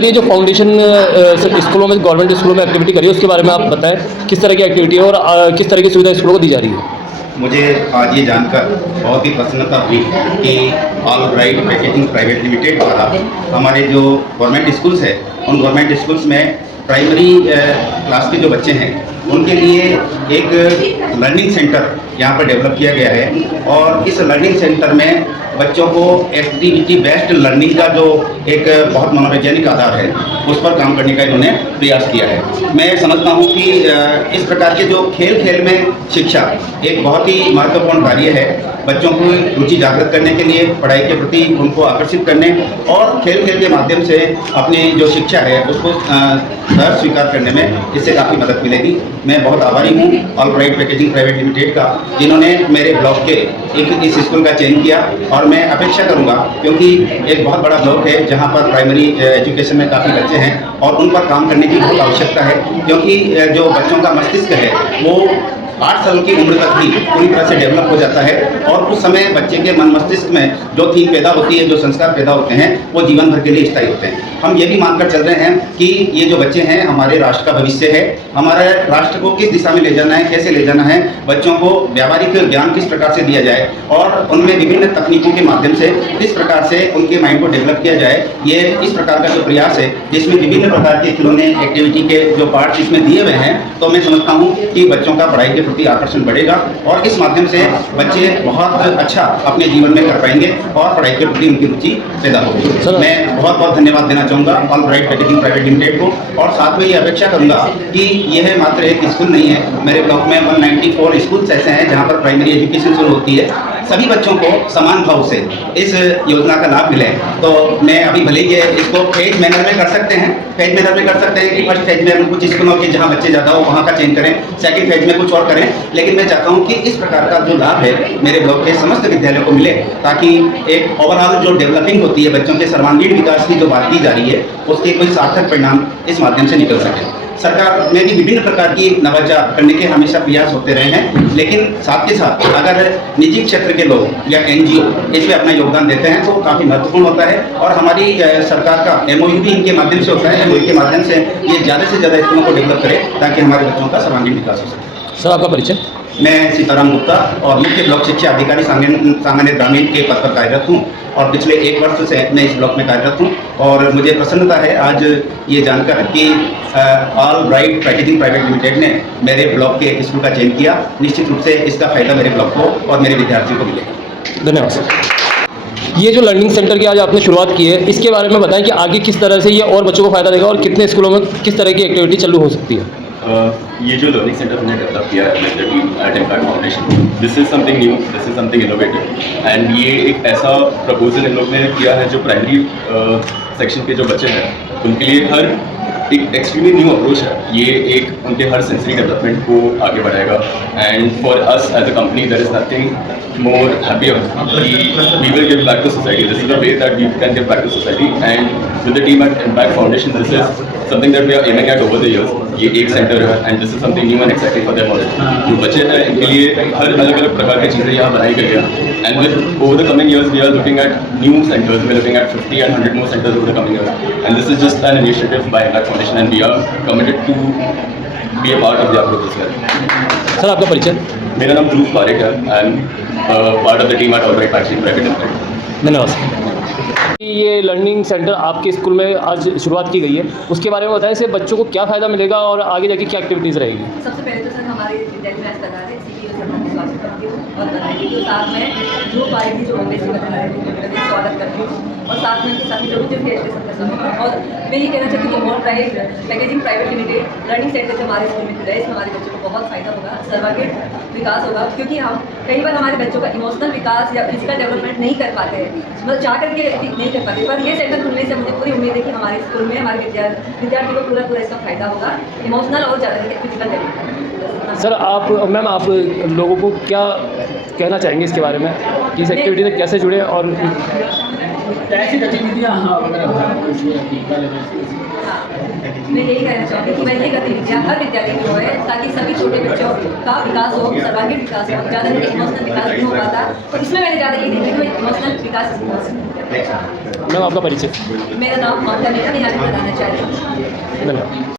ये जो फाउंडेशन स्कूलों में गवर्नमेंट स्कूलों में एक्टिविटी करी है उसके बारे में आप बताएं, किस तरह की एक्टिविटी है और किस तरह की सुविधा स्कूलों को दी जा रही है। मुझे आज ये जानकर बहुत ही प्रसन्नता हुई कि all right packaging private limited द्वारा हमारे जो गवर्नमेंट स्कूल्स है उन गवर्नमेंट स्कूल्स में प्राइमरी क्लास के जो बच्चे हैं उनके लिए एक लर्निंग सेंटर यहाँ पर डेवलप किया गया है और इस लर्निंग सेंटर में बच्चों को एक्टिविटी बेस्ड लर्निंग का जो एक बहुत मनोवैज्ञानिक आधार है उस पर काम करने का इन्होंने प्रयास किया है। मैं समझता हूँ कि इस प्रकार के जो खेल खेल में शिक्षा एक बहुत ही महत्वपूर्ण कार्य है। बच्चों को रुचि जागृत करने के लिए, पढ़ाई के प्रति उनको आकर्षित करने और खेल खेल के माध्यम से अपनी जो शिक्षा है उसको सहज स्वीकार करने में इससे काफ़ी मदद मिलेगी। मैं बहुत आभारी हूँ all right packaging private limited का, जिन्होंने मेरे ब्लॉक के इस स्कूल का चयन किया और मैं अपेक्षा करूंगा, क्योंकि एक बहुत बड़ा ब्लॉक है जहां पर प्राइमरी एजुकेशन में काफ़ी बच्चे हैं और उन पर काम करने की बहुत आवश्यकता है, क्योंकि जो बच्चों का मस्तिष्क है वो 8 साल की उम्र तक ही पूरी तरह से डेवलप हो जाता है और उस समय बच्चे के मन मस्तिष्क में जो थीम पैदा होती है, जो संस्कार पैदा होते हैं, वो जीवन भर के लिए स्थायी होते हैं। हम ये भी मानकर चल रहे हैं कि ये जो बच्चे हैं हमारे राष्ट्र का भविष्य है। हमारे राष्ट्र को किस दिशा में ले जाना है, कैसे ले जाना है, बच्चों को व्यावहारिक ज्ञान किस प्रकार से दिया जाए और उनमें विभिन्न तकनीकों के माध्यम से किस प्रकार से उनके माइंड को डेवलप किया जाए, ये इस प्रकार का जो प्रयास है जिसमें विभिन्न प्रकार के खिलौने एक्टिविटी के जो पार्ट इसमें दिए हुए हैं, तो मैं समझता हूँ कि बच्चों का पढ़ाई के प्रति आकर्षण बढ़ेगा और इस माध्यम से बच्चे बहुत अच्छा अपने जीवन में कर पाएंगे और पढ़ाई के प्रति उनकी रुचि पैदा होगी। मैं बहुत बहुत धन्यवाद देना चाहूँगा all right packaging private limited को और साथ में ये अपेक्षा करूँगा कि यह मात्र एक स्कूल नहीं है। मेरे ब्लॉक में 194 स्कूल्स ऐसे हैं जहाँ पर प्राइमरी एजुकेशन शुरू होती है। सभी बच्चों को समान भाव से इस योजना का लाभ मिले, तो मैं अभी भले ही इसको फेज मैनर में कर सकते हैं, फेज मैनर में कर सकते हैं कि फर्स्ट फेज में कुछ स्कूलों के जहाँ बच्चे ज़्यादा हो वहाँ का चयन करें, सेकंड फेज में कुछ और करें, लेकिन मैं चाहता हूँ कि इस प्रकार का जो लाभ है मेरे ब्लॉक के समस्त विद्यालयों को मिले, ताकि एक ओवरऑल जो डेवलपिंग होती है बच्चों के सर्वांगीण विकास की जो बात की जा रही है उसके कोई सार्थक परिणाम इस माध्यम से निकल सके। सरकार में भी विभिन्न प्रकार की नवाचार करने के हमेशा प्रयास होते रहे हैं, लेकिन साथ के साथ अगर निजी क्षेत्र के लोग या एनजीओ इसमें अपना योगदान देते हैं तो काफ़ी महत्वपूर्ण होता है और हमारी सरकार का एमओयू भी इनके माध्यम से होता है। एमओयू के माध्यम से ये ज़्यादा से ज़्यादा स्कूलों को डेवलप करें ताकि हमारे बच्चों का सर्वांगीण विकास हो सके। सर, आपका परिचय? मैं सीताराम गुप्ता और मुख्य ब्लॉक शिक्षा अधिकारी सांगानेर ग्रामीण के पद पर कार्यरत हूँ और पिछले 1 वर्ष से मैं इस ब्लॉक में कार्यरत हूँ और मुझे प्रसन्नता है आज ये जानकर कि all right packaging private limited ने मेरे ब्लॉक के स्कूल का चयन किया। निश्चित रूप से इसका फायदा मेरे ब्लॉक को और मेरे विद्यार्थियों को मिलेगा। धन्यवाद सर। ये जो लर्निंग सेंटर की आज आपने शुरुआत की है, इसके बारे में बताएं कि आगे किस तरह से ये और बच्चों को फायदा देगा और कितने स्कूलों में किस तरह की एक्टिविटी चालू हो सकती है। ये जो लर्निंग सेंटर हमने डेवलप किया है with the team at Impact Foundation, this is something new, this is something innovative and ये एक ऐसा प्रपोजल इन लोग ने किया है जो प्राइमरी सेक्शन के जो बच्चे हैं उनके लिए हर एक एक्सट्रीमली न्यू अप्रोच है। ये एक उनके हर सेंसरी डेवलपमेंट को आगे बढ़ाएगा and for us as a company there is nothing more happier we will give back to society. This is the way that we can give back to society and with the team at Impact Foundation this is something that we are aiming at over the years. ये एक centre है and this is something new and exciting for them also. जो बच्चे हैं इनके लिए हर अलग अलग प्रकार की चीज़ें यहाँ बनाई गई है and with over the coming years we are looking at new centers. We are looking at 50 and 100 more centers over the coming years and this is just an initiative by Impact Foundation and we are committed to be a part of the growth as well. Sir, आपका परिचय? मेरा नाम ध्रुव पारेख है and part of the team at All Right Packaging Private Limited. धन्यवाद sir. ये learning centre आपके school में आज शुरुआत की गई है, उसके बारे में बताएं, इससे बच्चों को क्या फ़ायदा मिलेगा और आगे जाके क्या एक्टिविटीज़ रहेगी। सबसे पहले तो सर हमारे विद्यालय में अस्पताल है, इसी के लिए स्वागत करती हूँ और बनाई तो साथ में जो पाएगी जो होंगे से बता रहे हैं स्वागत करती हूँ और साथ में उनके साथ जो मुझे फेस के सदस्य और मैं ये कहना चाहती हूँ कि all right packaging private limited learning centre जो हमारे स्कूल में खुला है इसमें हमारे बच्चों को बहुत फायदा होगा, सर्वांगीण विकास होगा, क्योंकि हम कई बार हमारे बच्चों का इमोशनल विकास या फिजिकल डेवलपमेंट नहीं कर पाते हैं, मतलब चाह करके नहीं कर पाते, पर ये सेंटर खुलने से मुझे पूरी उम्मीद है कि हमारे स्कूल में हमारे विद्यार्थी को पूरा इसका फायदा होगा, इमोशनल और ज़्यादा फिजिकल डेवलपमेंट। सर, आप मैम आप लोगों को क्या कहना चाहेंगे इसके बारे में कि इस एक्टिविटी से कैसे जुड़े और ऐसी गतिविधियाँ हाँ वगैरह कुछ विद्यालय में हाँ, मैं यही कहना चाहूँगी कि वह ये गतिविधियाँ हर विद्यालय में हो ताकि सभी छोटे बच्चों का विकास हो, सर्वांगीण विकास हो। ज़्यादा इमोशनल विकास नहीं हो पाता, तो इसमें मैंने ज़्यादा ये देखा कि इमोशनल विकास हो सकता है। मैम आपका परिचय। मेरा नाम ममता मेरा यहाँ पे बताना चाह रही हूँ। धन्यवाद।